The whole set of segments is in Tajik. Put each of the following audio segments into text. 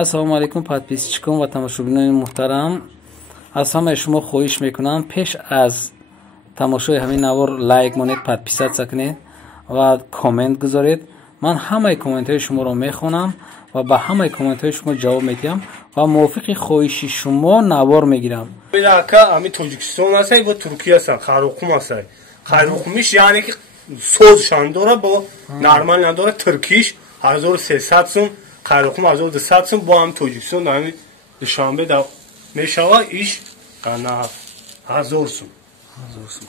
ассалому алайкум подписчикон ва тамошобинони муҳтарам. аз ҳамаи шумо хоҳиш мекунам пеш аз тамошои ҳамин навор лайк монед, подписатсия кунед ва коммент гузоред. ман ҳамаи комментҳои шуморо мехонам ва ба ҳамаи комментҳои шумо ҷавоб медиҳам ва мувофиқи хоҳиши шумо навор мегирам. ака ами тоҷикистон ҳастай бо туркия ҳастанд, хайрухум ҳастай. хайрухумиш яъне ки созшан дора бо нормал надора. туркиш 1300 сум, хайрухум 1200 сум. бо ами тоҷикистон ами душанбе мешава иш ана 1000 сум.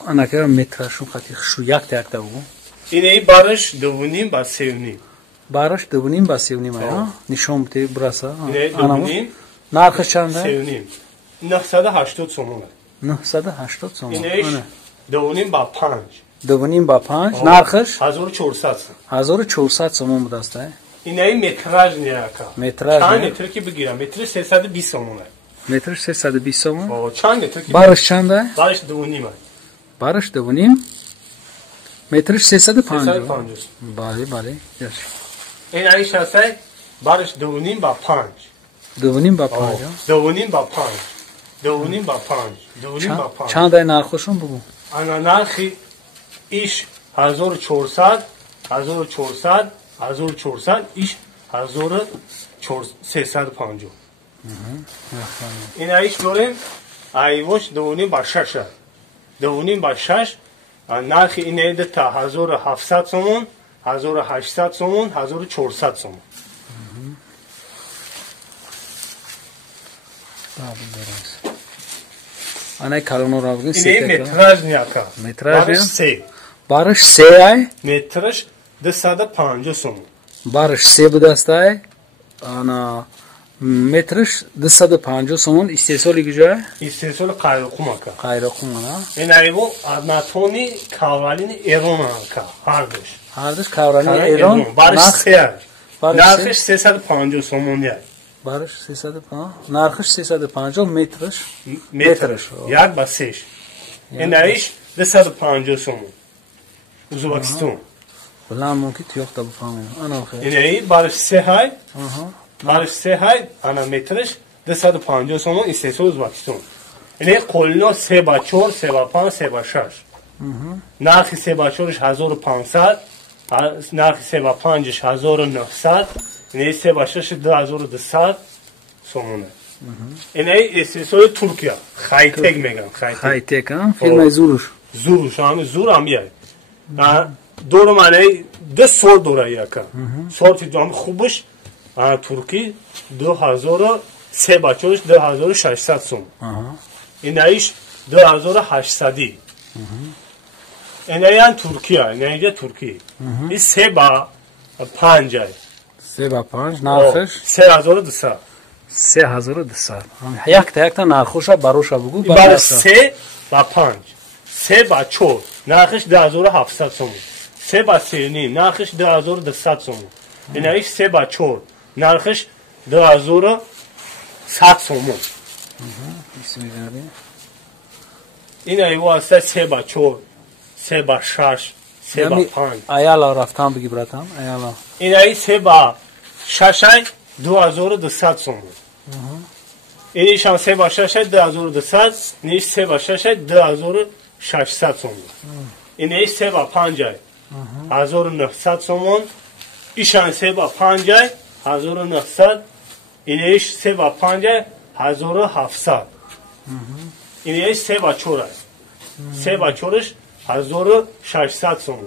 анака метрашум хати шу якта якта бу. Ине бараш 2.5 ба 3.5. бараш 2.5 ба 3.5 ая. нишон бите бураса. Ине 2.5. нархи чанда? 3.5. 980 сум. 980 сум. Ине 2.5 ба 5. 2.5 ба 5. нархиш 1400 сум. 1400 сум будастай. Ине метраж неака. метраж. чанд метр ки бигирам? метр 320 сум. метр 320 сум. О, чанд метр ки? бараш чанда? бараш 2.5. бараш 2.5. метриш 350. бале бале. яш. Ине шасай бараш 2.5 ба 5. 2.5 ба 5. 2.5 ба 5. 2.5 ба 5. 2.5 ба 5. чандай нархошон бугу? ана нархи иш 1400, 1400, 1400, иш 1350. Ина иш дорем айвош 2.5 ба 6. 2.5 ба 6. нархи ина ида та 1700 сомон, 1800 сомон, 1400 сомон. анай калонора бугин Ине метраж няка. метраж се. бараш се ай? метраж 250 сомон. бараш се будастай. ана метриш 250 сомон истеҳсоли куҷое? истеҳсоли қайрухум ака. қайрухум ана. Инайво аднатони кавралини Эрон ака. ҳардуш. ҳардуш кавралини Эрон. бариш се. нархиш 350 сомон яй. бариш 350. нархиш 350 метриш. метриш. як ба сеш. Инаиш 250 сомон. Узбекистон. билан мумкин тиёхта буфаҳмем. ана хе. Инаи бариш се ҳай. бариш се ҳай ана метриш 250 сомон истеҳсоли Узбекистон. Инаи қолино 3 ба 4, 3 ба 5, 3 ба 6. нархи 3 ба 4ш 1500, нархи 3 ба 5ш 1900, инаи 3 ба 6ш 2200 сомон. инаи истеҳсоли Туркия. хайтек мегам. хайтек а? фирмаи зуруш. зуруш ами зур ам яй. дору манай 2 сорт дора яка. сорти ам хубаш турки 2003 ба 4ш 2600 сом. инаиш 2800. инаян Туркия, инаиҷа Туркия. И 3 ба 5 ай. 3 ба 5 нархиш 3200. 3200. якта якта нархоша бароша бугу. бара 3 ба 5. 3 ба 4 нархиш 2700 сом. 3 ба 3.5 нархиш 2200 сом. инаиш 3 ба 4 нархиш 2100 сом. инаи васта 3 ба 4, 3 ба 6, 3 ба 5. аяла рафтам биги братам, аяла. инаи 3 ба 6 ай 2200 сом. инишам 3 ба 6 ай 2200, иниш 3 ба 6 ай 2600 сом. иниш 3 ба 5 ай 1900 сомон. ишан 3 ба 5 ай 1900, иниш 3 ба 5 ай 1700. иниш 3 ба 4 ай. 3 ба 4ш 1600 сом.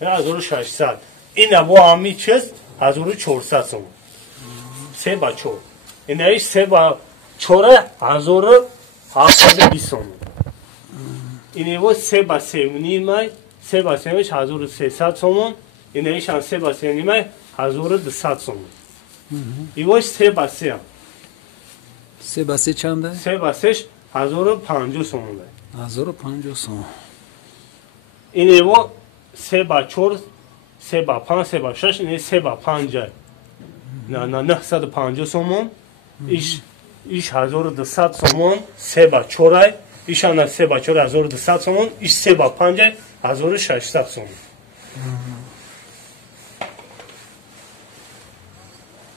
1600. ина бо ами чиз 1400 сом. 3 ба 4. иниш 3 ба 4 1720 сом. инево 3 ба 3.5 ай 3 ба 3 1300 сом. иниш 3 ба 3.5 ай 1200 сом. ивош 3 ба 3. 3 ба 3 чанда? 3 ба 3 1050 сом. 1050 сом. инево 3 ба 4, 3 ба 5, 3 ба 6, ине 3 ба 5 ай. на 950 сомон. иш 1200 сомон. 3 ба 4 ай. ишана 3 ба 4 1200 сомон. иш 3 ба 5 ай 1600 сомон.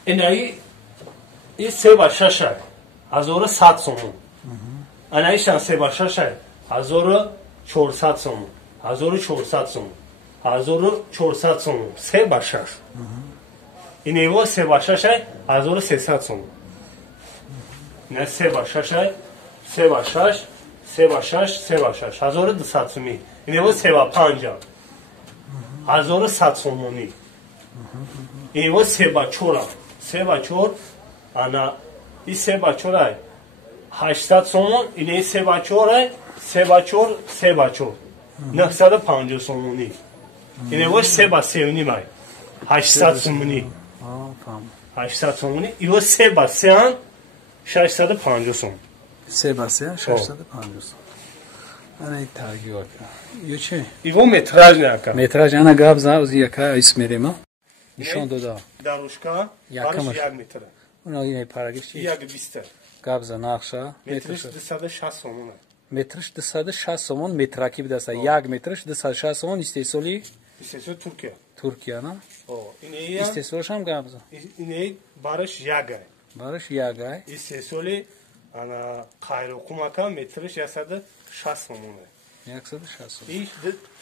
инаи این 3 و 6 1100 سومون. انایشان 3 و 6 1400 سومون. 1400 سومون. 1400 سومون. 3 و 6. این ایوا 3 و 6 1300 سومون. نه 3 و 6 3 و 6 3 و 6 3 و 6 1200 سومی. این ایوا 3 و 5 1100 سومونی. این ایوا 3 و 4 3 و 4 انا این 3 و 4 800 سومون. این 3 و 4 3 و 4 3 و 4 950 سومونی. این ایوا 3 و 3 نیم 800 سومونی. 800 سومونی. ایوا 3 و 3 650 سومون. 3 و 3 650 سومون. انا این ترگیوات یو چه؟ ایوا متراژ نکن. متراژ انا گابزا از یکا اسم میریم. نشان دادا. داروشکا برش 1 متر. اونا این پاراگیش چی؟ 120. گابزا نقشه. مترش 260 سومونه. مترش 260 سومون متراکی بدسا. 1 مترش 260 سومون استیسولی. استیسول ترکیه. ترکیه نه؟ اینه استیسولش هم گابزا. اینه برش 1 برش 1 استیسولی انا قایرو کمکا مترش 160 سومونه. 160 سومون.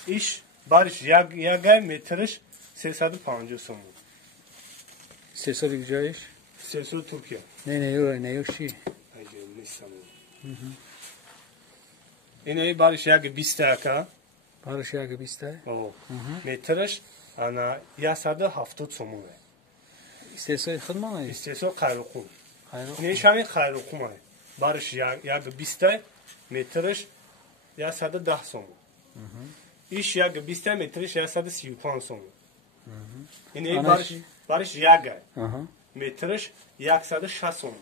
ایش برش 1 مترش 350 سومون. استیسولی کجایش؟ استیسول ترکیه. نه یوشی. اینه برش 120 اکا. برش 120 مترش انا 170 سومونه. استیسولی خدمانه. استیسول قایرو کم. خیلی. نشانی قایرو کمه. برش 120 مترش 110 سومون. ایش 120 مترش 135 سومون. اینه برش 1 مترش 160 سومون.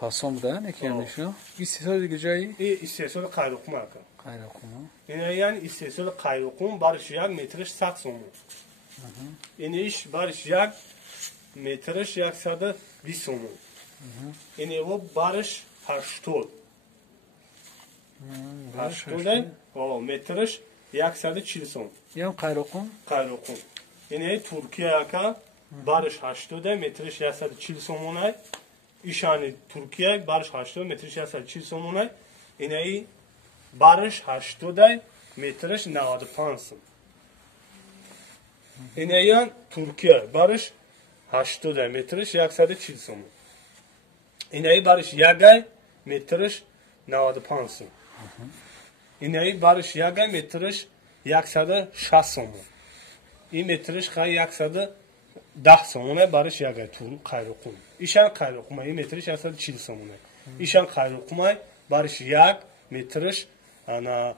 فاسون بوده نکیانشو. استیسولی کجایی؟ این استیسول قایرو کم اکا. قایرو کم. اینه یعنی استیسول قایرو کم برش 1 مترش 100 سومون. اینه ایش برش 1 مترش 120 سومون. اینه و برش 80. 80 مترش 140 سومون. یام قایرو کم. قایرو کم. اینه ترکیه اکا برش 80 مترش 140 سومونه. ایشانی ترکیه برش 80 مترش 140 سومونه. اینه برش 80 مترش 95 سومون. اینه یان ترکیه برش 80 مترش 140 سومون. اینه برش 1 مترش 95 سومون. اینه برش 1 مترش 160 سومون. این مترش خیلی 110 سومونه برش 1 تور قایرو کم. ایشان قایرو کم این مترش 140 سومونه. ایشان قایرو کم برش 1 مترش انا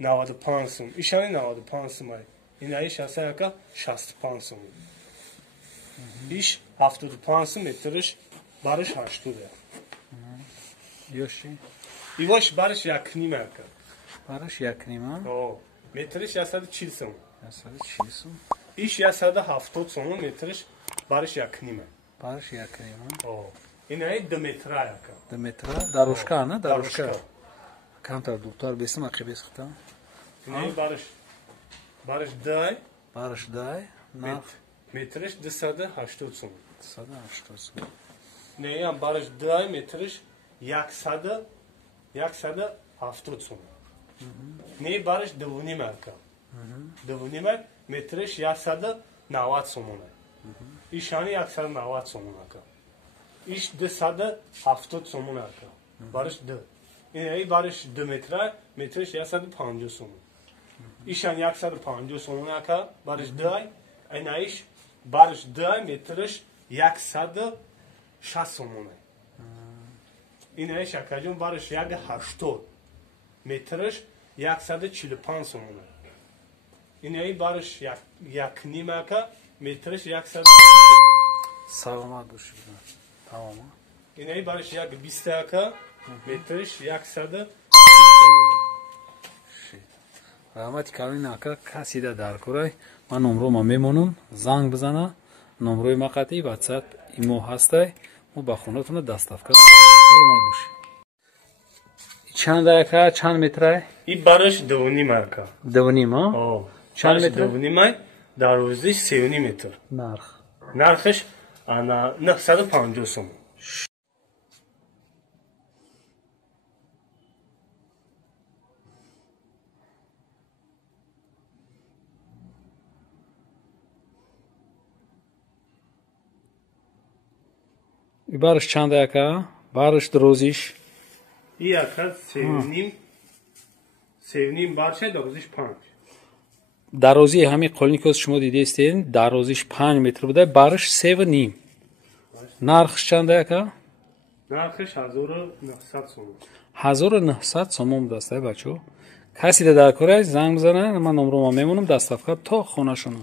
95 سوم. ایشان 95 سومه. این ایش هست که 65 سوم. ایش 75 سوم مترش برش 80. یوشی. ایواش برش 1 نیمه که. برش 1 نیمه. مترش 140 سوم. 140 سوم. ایش 170 سوم مترش برش 1 نیمه. برش 1 نیمه. اینه 2 متره که. 2 متره داروشکا نه داروشکا. کانتر دکتر بیسم عقیبه سخته. اینه برش 2 برش 2 نه مترش 280 سوم. 280 سوم. نه هم برش 2 مترش 170 سوم. نه برش 2 نیمه که. 2 نیمه مترش 190 سومونه. ایشانی 190 سومونه که. ایش 270 سومونه که. برش 2. اینه برش 2 متره مترش 150 سومون. ایشان 150 سومونه که برش 2. اینه ایش برش 2 مترش 160 سومونه. اینه ایش اکجون برش 180 مترش 145 سومونه. اینه ای برش 1 نیمه که مترش 130 سلامت باشید. تمام. اینه ای برش 120 که مترش 130 سومونه. رحمت کاری نکرد کسی در کورای من نمرو ما میمونم زنگ بزنه نمروی ما قطعی واتساپ ایمو هسته ما با خونتون دستاف کنم. سلامت باشید. چند دقیقه چند متره؟ این برش 2 نیمه که. 2 نیمه؟ چند متر؟ 2 نیمه در روزی 3 متر. نرخ. نرخش انا 950 سوم. бариш чанда яка? Бариш дурозиш? این яка سیونیم барше дарозиш 5. дарозии ҳамин қолини ки шумо дидестен дарозиш 5 метр буда, бариш 3.5. нархш чанда яка? нархш 1900 сом. 1900 сомон будаст бачо. касида дар кора занг бизанад, ман номрома мемонам дастафкар то хонашона.